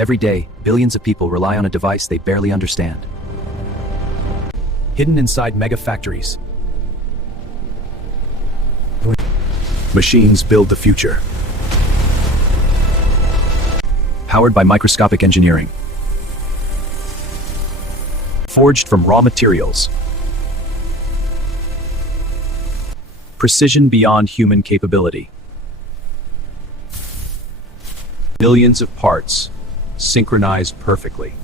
Every day, billions of people rely on a device they barely understand. Hidden inside mega factories. Machines build the future. Powered by microscopic engineering. Forged from raw materials. Precision beyond human capability. Millions of parts, synchronized perfectly.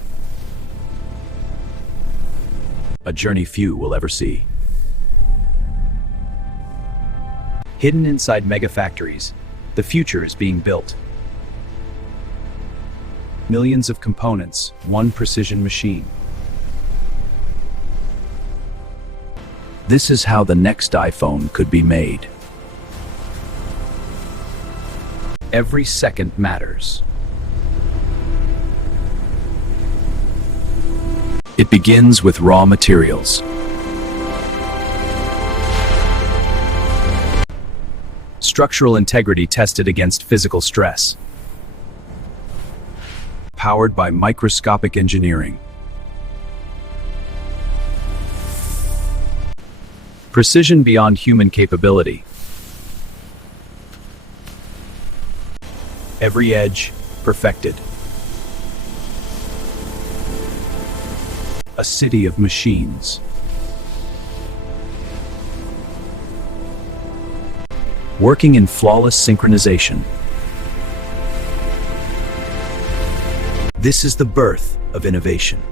A journey few will ever see. Hidden inside mega factories, the future is being built. Millions of components, one precision machine. This is how the next iPhone could be made. Every second matters. It begins with raw materials. Structural integrity tested against physical stress. Powered by microscopic engineering. Precision beyond human capability. Every edge perfected. A city of machines. Working in flawless synchronization. This is the birth of innovation.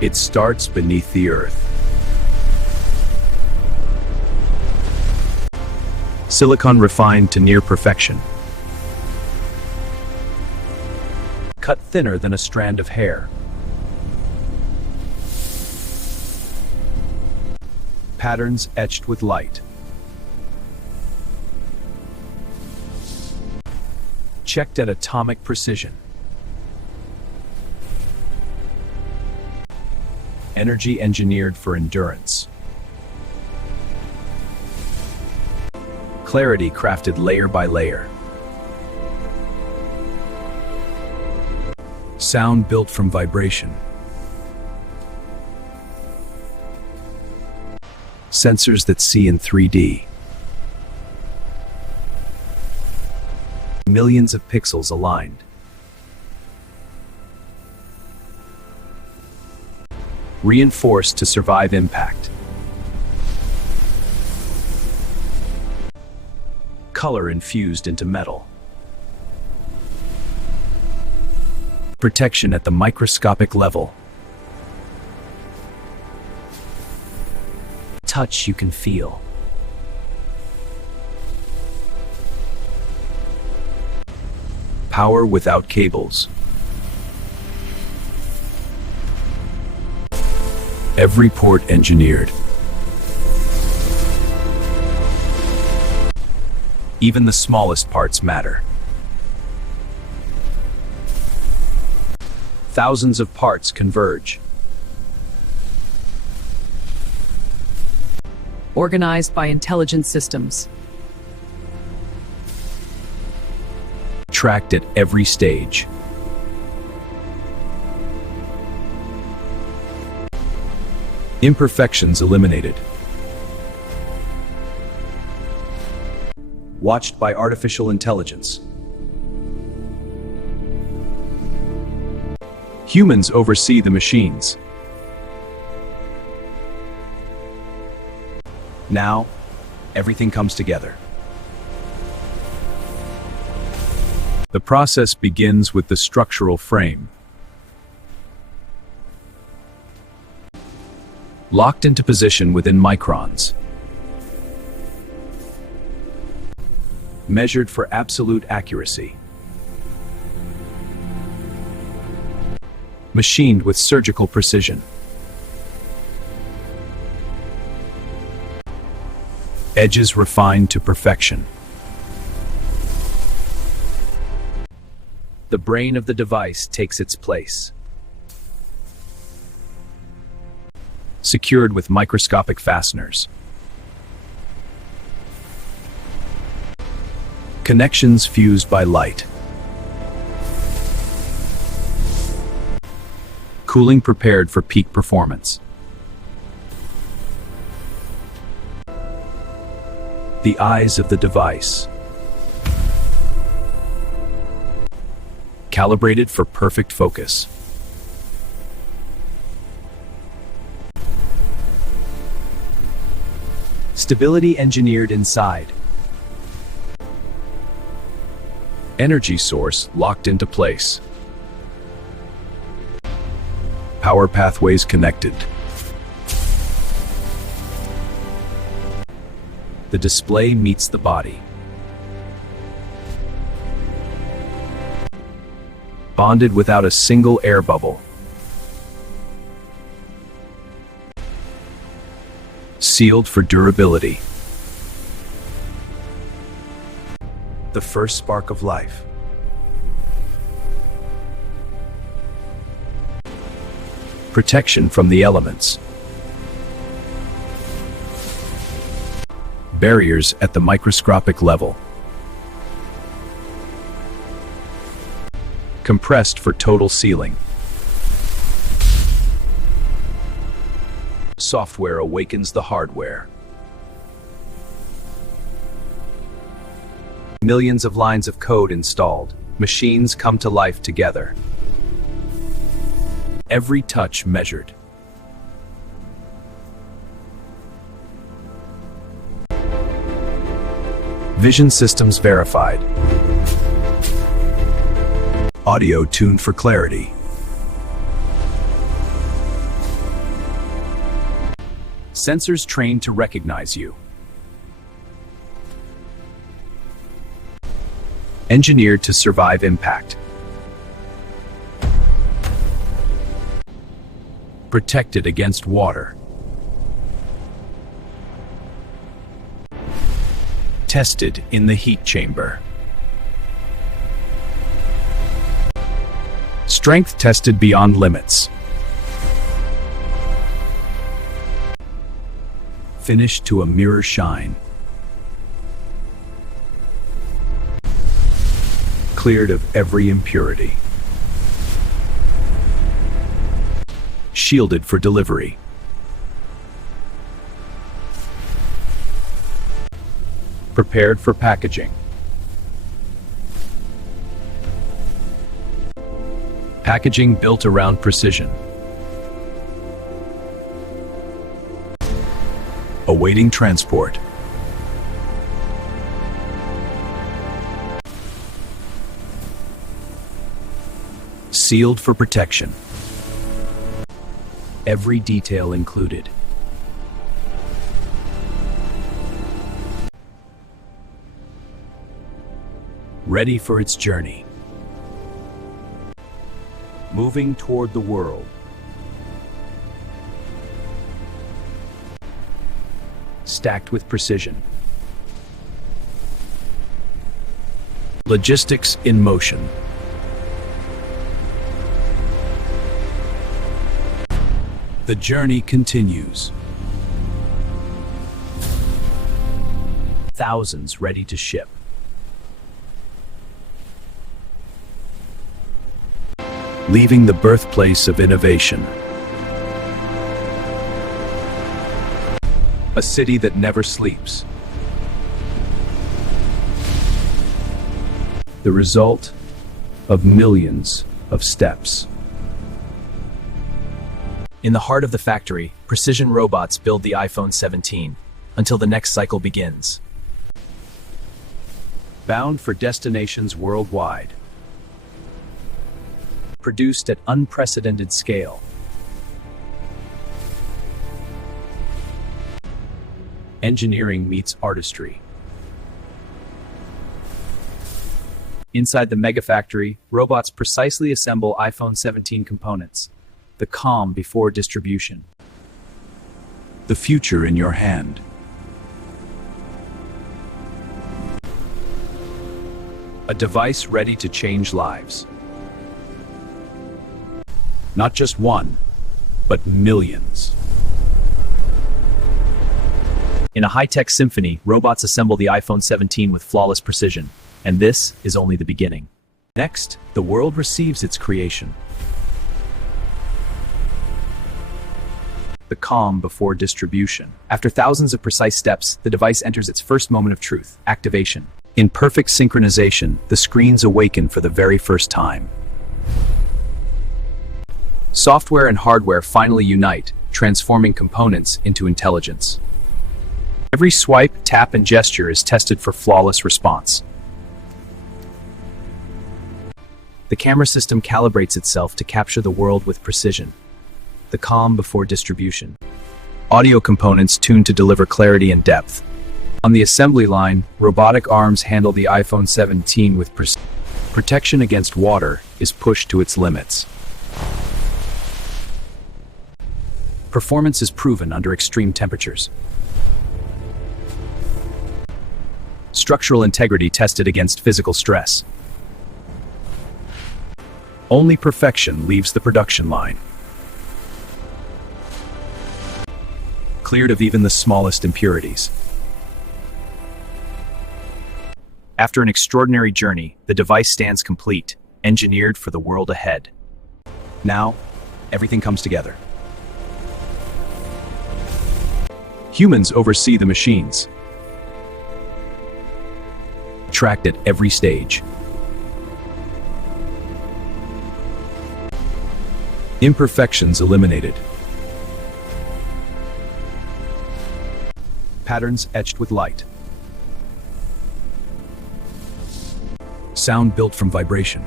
It starts beneath the earth. Silicon refined to near perfection. Cut thinner than a strand of hair. Patterns etched with light. Checked at atomic precision. Energy engineered for endurance. Clarity crafted layer by layer. Sound built from vibration. Sensors that see in 3D. Millions of pixels aligned. Reinforced to survive impact. Color infused into metal. Protection at the microscopic level. Touch you can feel. Power without cables. Every port engineered. Even the smallest parts matter. Thousands of parts converge. Organized by intelligent systems. Tracked at every stage. Imperfections eliminated. Watched by artificial intelligence. Humans oversee the machines. Now, everything comes together. The process begins with the structural frame. Locked into position within microns. Measured for absolute accuracy. Machined with surgical precision. Edges refined to perfection. The brain of the device takes its place. Secured with microscopic fasteners. Connections fused by light. Cooling prepared for peak performance. The eyes of the device. Calibrated for perfect focus. Stability engineered inside. Energy source locked into place. Power pathways connected. The display meets the body. Bonded without a single air bubble. Sealed for durability. The first spark of life. Protection from the elements. Barriers at the microscopic level. Compressed for total sealing. Software awakens the hardware. Millions of lines of code installed. Machines come to life together. Every touch measured. Vision systems verified. Audio tuned for clarity. Sensors trained to recognize you. Engineered to survive impact. Protected against water. Tested in the heat chamber. Strength tested beyond limits. Finished to a mirror shine. Cleared of every impurity. Shielded for delivery. Prepared for packaging. Packaging built around precision. Awaiting transport. Sealed for protection. Every detail included. Ready for its journey. Moving toward the world. Stacked with precision. Logistics in motion. The journey continues. Thousands ready to ship. Leaving the birthplace of innovation. A city that never sleeps. The result of millions of steps. In the heart of the factory, precision robots build the iPhone 17 until the next cycle begins. Bound for destinations worldwide. Produced at unprecedented scale. Engineering meets artistry. Inside the mega factory, robots precisely assemble iPhone 17 components. The calm before distribution. The future in your hand. A device ready to change lives. Not just one, but millions. In a high-tech symphony, robots assemble the iPhone 17 with flawless precision. And this is only the beginning. Next, the world receives its creation. The calm before distribution. After thousands of precise steps, the device enters its first moment of truth, activation. In perfect synchronization, the screens awaken for the very first time. Software and hardware finally unite, transforming components into intelligence. Every swipe, tap, and gesture is tested for flawless response. The camera system calibrates itself to capture the world with precision. The calm before distribution. Audio components tuned to deliver clarity and depth. On the assembly line, robotic arms handle the iPhone 17 with precision. Protection against water is pushed to its limits. Performance is proven under extreme temperatures. Structural integrity tested against physical stress. Only perfection leaves the production line. Cleared of even the smallest impurities. After an extraordinary journey, the device stands complete, engineered for the world ahead. Now, everything comes together. Humans oversee the machines. Tracked at every stage. Imperfections eliminated. Patterns etched with light. Sound built from vibration.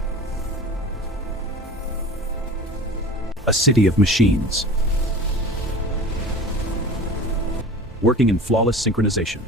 A city of machines. Working in flawless synchronization.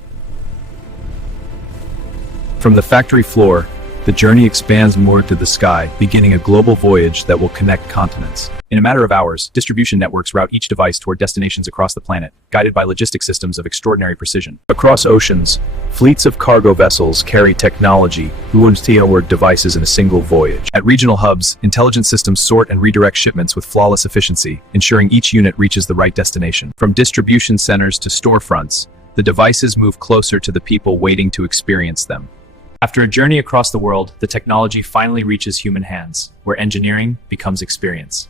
From the factory floor, the journey expands more to the sky, beginning a global voyage that will connect continents. In a matter of hours, distribution networks route each device toward destinations across the planet, guided by logistic systems of extraordinary precision. Across oceans, fleets of cargo vessels carry technology, toward devices in a single voyage. At regional hubs, intelligent systems sort and redirect shipments with flawless efficiency, ensuring each unit reaches the right destination. From distribution centers to storefronts, the devices move closer to the people waiting to experience them. After a journey across the world, the technology finally reaches human hands, where engineering becomes experience.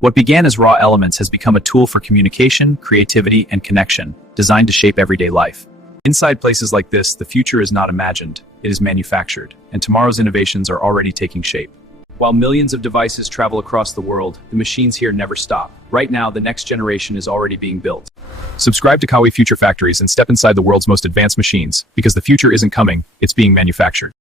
What began as raw elements has become a tool for communication, creativity, and connection, designed to shape everyday life. Inside places like this, the future is not imagined, it is manufactured, and tomorrow's innovations are already taking shape. While millions of devices travel across the world, the machines here never stop. Right now, the next generation is already being built. Subscribe to Kawi Future Factories and step inside the world's most advanced machines, because the future isn't coming, it's being manufactured.